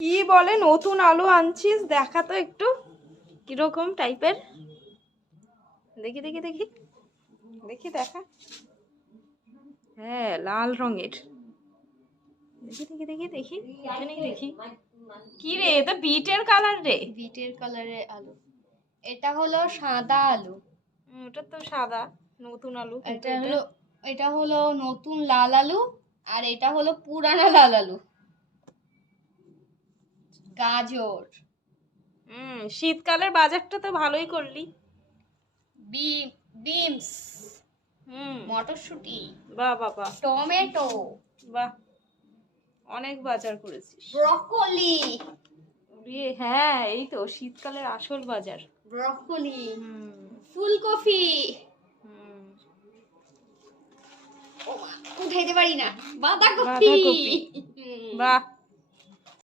কি বলে নতুন আলু আনছিস, দেখা তো একটু কিরকম টাইপের। দেখি দেখি দেখি দেখি দেখা। হ্যাঁ, লাল রঙের। দেখি দেখি দেখি দেখি এখানে দেখি। কি রে, এটা বিটের কালার রে। বিটের কালারের আলু। এটা হলো সাদা আলু। ওটা তো সাদা নতুন আলু, কিন্তু এটা হলো নতুন লাল আলু, আর এটা হলো পুরানা লাল আলু। গাজর। শীতকালের বাজারটা তো ভালোই করলি। বিনস। মটরশুঁটি। বাহ বাহ বাহ। টমেটো। বাহ, অনেক বাজার করেছিস। ব্রকলি। হ্যাঁ, এই তো শীতকালের আসল বাজার। ব্রকলি। ফুলকপি। উঠাইতে পারি না। বাঁধাকপি। বাহ।